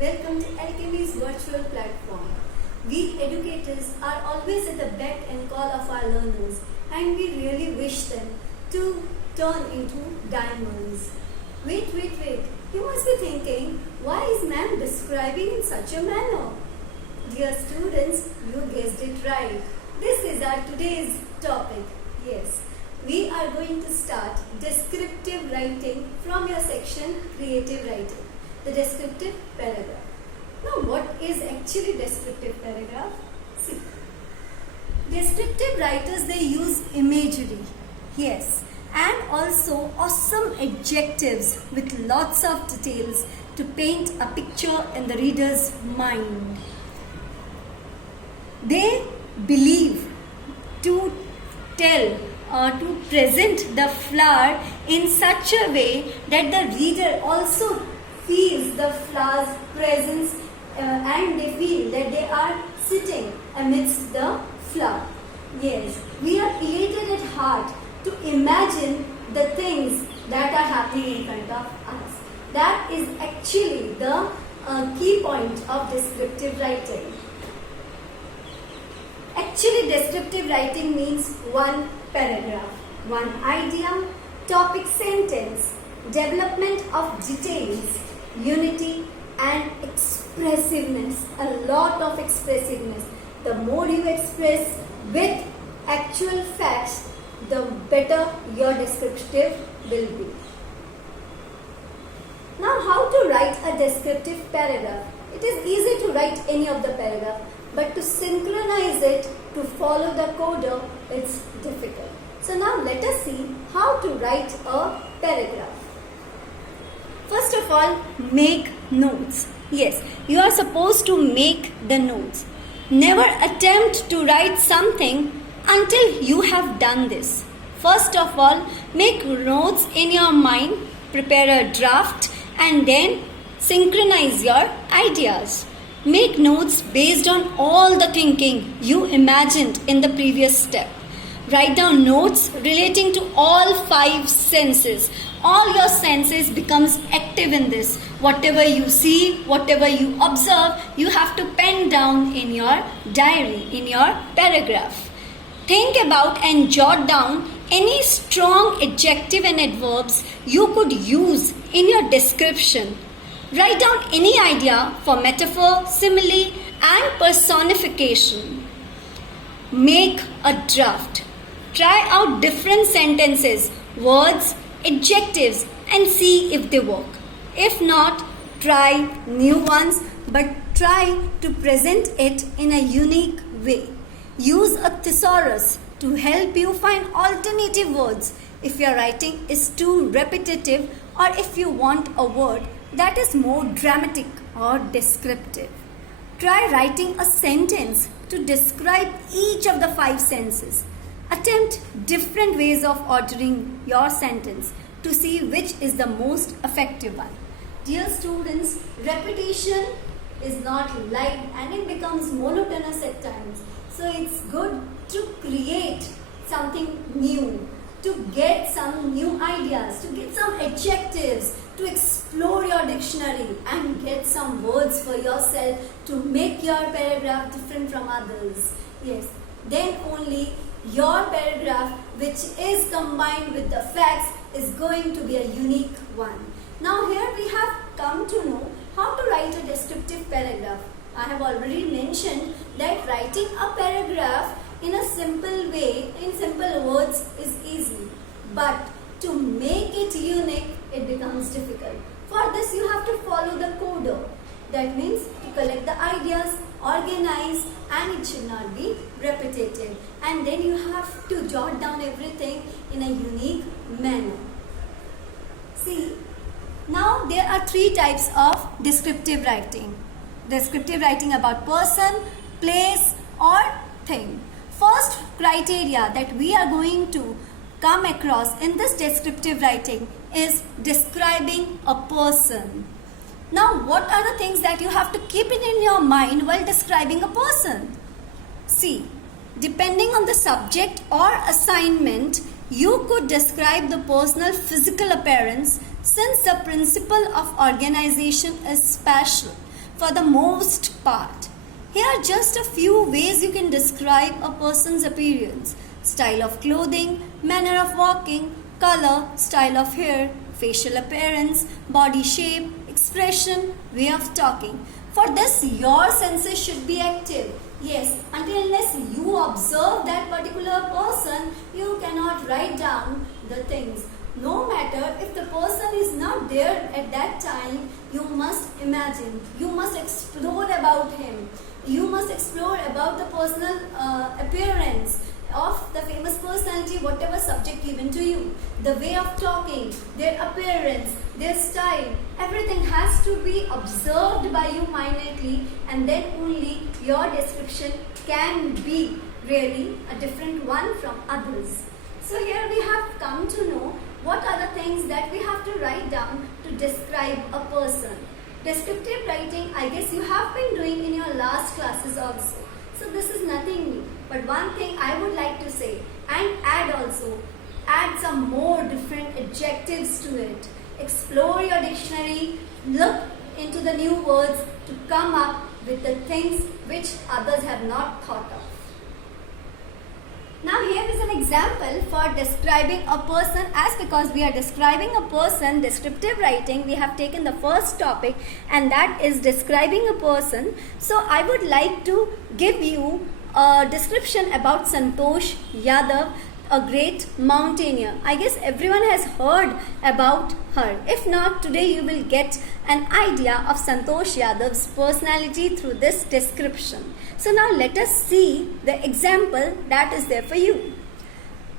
Welcome to Alchemy's virtual platform. We educators are always at the beck and call of our learners, and we really wish them to turn into diamonds. Wait. You must be thinking, why is ma'am describing in such a manner? Dear students, you guessed it right. This is our today's topic. Yes, we are going to start descriptive writing from your section creative writing. The descriptive paragraph. Now, what is actually descriptive paragraph? See, descriptive writers, they use imagery. Yes, and also awesome adjectives with lots of details to paint a picture in the reader's mind. They believe to tell or to present the flower in such a way that the reader also feels the flower's presence and they feel that they are sitting amidst the flower. Yes, we are elated at heart to imagine the things that are happening in front of us. That is actually the key point of descriptive writing. Actually, descriptive writing means one paragraph, one idea, topic sentence, development of details, unity and expressiveness, a lot of expressiveness. The more you express with actual facts, the better your descriptive will be. Now, how to write a descriptive paragraph? It is easy to write any of the paragraph, but to synchronize it, to follow the coda, it's difficult. So now let us see how to write a paragraph. First of all, make notes. Yes, you are supposed to make the notes. Never attempt to write something until you have done this. First of all, make notes in your mind, prepare a draft, and then synchronize your ideas. Make notes based on all the thinking you imagined in the previous step. Write down notes relating to all 5 senses. All your senses becomes active in this. Whatever you see, whatever you observe, you have to pen down in your diary, in your paragraph. Think about and jot down any strong adjective and adverbs you could use in your description. Write down any idea for metaphor, simile and personification. Make a draft. Try out different sentences, words, adjectives and see if they work. If not, try new ones, but try to present it in a unique way. Use a thesaurus to help you find alternative words if your writing is too repetitive or if you want a word that is more dramatic or descriptive. Try writing a sentence to describe each of the 5 senses. Attempt different ways of ordering your sentence to see which is the most effective one. Dear students, repetition is not life and it becomes monotonous at times. So it's good to create something new, to get some new ideas, to get some adjectives, to explore your dictionary and get some words for yourself to make your paragraph different from others. Yes, then only your paragraph, which is combined with the facts, is going to be a unique one. Now here we have come to know how to write a descriptive paragraph. I have already mentioned that writing a paragraph in a simple way, in simple words, is easy. But to make it unique, it becomes difficult. For this, you have to follow the coda. That means to collect the ideas, organize, and it should not be repetitive. And then you have to jot down everything in a unique manner. See, now there are 3 types of descriptive writing. Descriptive writing about person, place, or thing. First criteria that we are going to come across in this descriptive writing is describing a person. Now, what are the things that you have to keep it in your mind while describing a person? See, depending on the subject or assignment, you could describe the personal physical appearance since the principle of organization is spatial. for the most part. Here are just a few ways you can describe a person's appearance: style of clothing, manner of walking, color, style of hair, facial appearance, body shape, expression, way of talking. For this, your senses should be active. Yes, until unless you observe that particular person, you cannot write down the things. No matter if the person is not there at that time, you must imagine, you must explore about him. You must explore about the personal appearance of the famous personality, whatever subject given to you. The way of talking, their appearance, their style, everything has to be observed by you minutely, and then only your description can be really a different one from others. So here we have come to know what are the things that we have to write down to describe a person. Descriptive writing, I guess you have been doing in your last classes also. So this is nothing new. But one thing I would like to say, and add some more different adjectives to it. Explore your dictionary, look into the new words to come up with the things which others have not thought of. Now here is an example for describing a person. As because we are describing a person, descriptive writing, we have taken the first topic, and that is describing a person. So I would like to give you a description about Santosh Yadav, a great mountaineer. I guess everyone has heard about her. If not, today you will get an idea of Santosh Yadav's personality through this description. So now let us see the example that is there for you.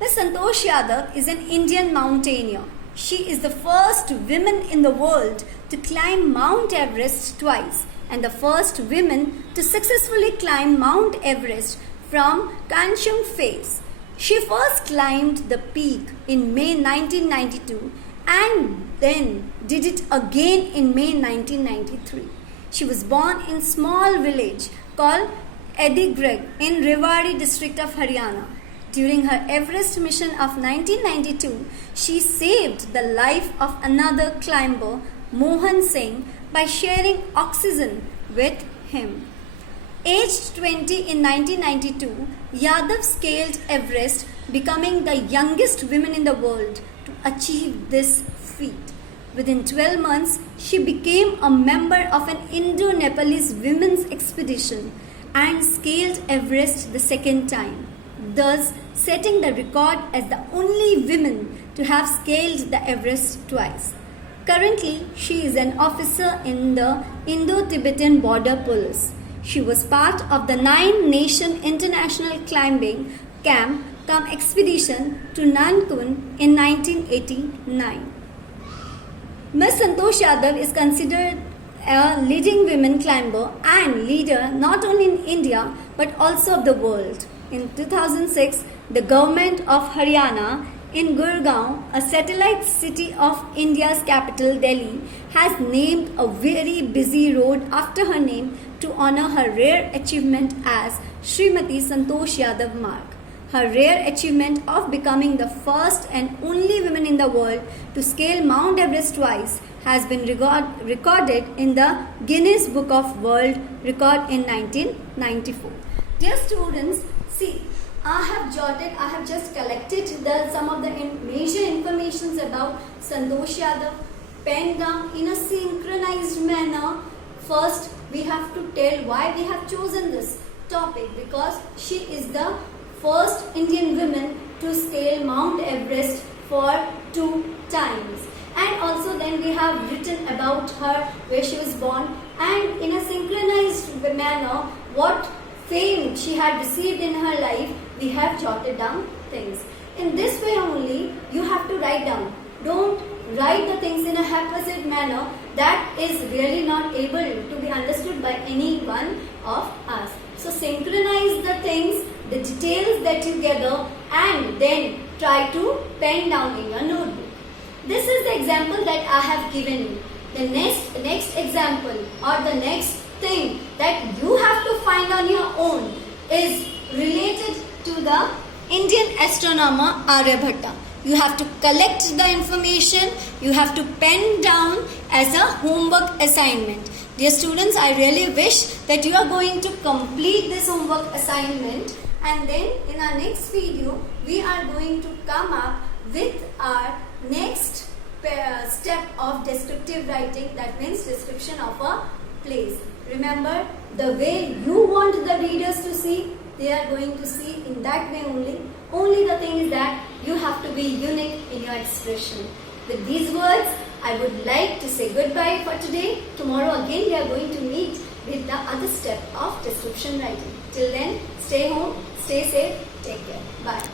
Ms. Santosh Yadav is an Indian mountaineer. She is the first woman in the world to climb Mount Everest twice, and the first woman to successfully climb Mount Everest from Kanchung Face. She first climbed the peak in May 1992 and then did it again in May 1993. She was born in small village called Edigreg in Rewari district of Haryana. During her Everest mission of 1992, she saved the life of another climber, Mohan Singh, by sharing oxygen with him. Aged 20 in 1992, Yadav scaled Everest, becoming the youngest woman in the world to achieve this feat. Within 12 months, she became a member of an Indo-Nepalese women's expedition and scaled Everest the second time, thus setting the record as the only woman to have scaled the Everest twice. Currently, she is an officer in the Indo-Tibetan Border Police. She was part of the 9-nation international climbing camp cum expedition to Nankun in 1989. Ms. Santosh Yadav is considered a leading women climber and leader not only in India but also of the world. In 2006, the government of Haryana in Gurgaon, a satellite city of India's capital Delhi, has named a very busy road after her name to honor her rare achievement as Srimati Santosh Yadav Marg. Her rare achievement of becoming the first and only woman in the world to scale Mount Everest twice has been recorded in the Guinness Book of World Record in 1994. Dear students, see, I have just collected some of the major informations about Santosh Yadav, penned down in a synchronized manner. First, we have to tell why we have chosen this topic, because she is the first Indian woman to scale Mount Everest for 2 times. And also then we have written about her, where she was born, and in a synchronized manner what fame she had received in her life, we have jotted down things. In this way only you have to write down. Don't write the things in a haphazard manner that is really not able to be understood by any one of us. So synchronize the things, the details that you gather, and then try to pen down in your notebook. This is the example that I have given you. The next example or the next thing that you have to find on your own is related to the Indian astronomer Aryabhatta. You have to collect the information, you have to pen down as a homework assignment. Dear students, I really wish that you are going to complete this homework assignment, and then in our next video we are going to come up with our next step of descriptive writing, that means description of a place. Remember, the way you want the readers to see, they are going to see in that way only. Only the thing is that you have to be unique in your expression. With these words, I would like to say goodbye for today. Tomorrow again we are going to meet with the other step of description writing. Till then, stay home, stay safe, take care. Bye.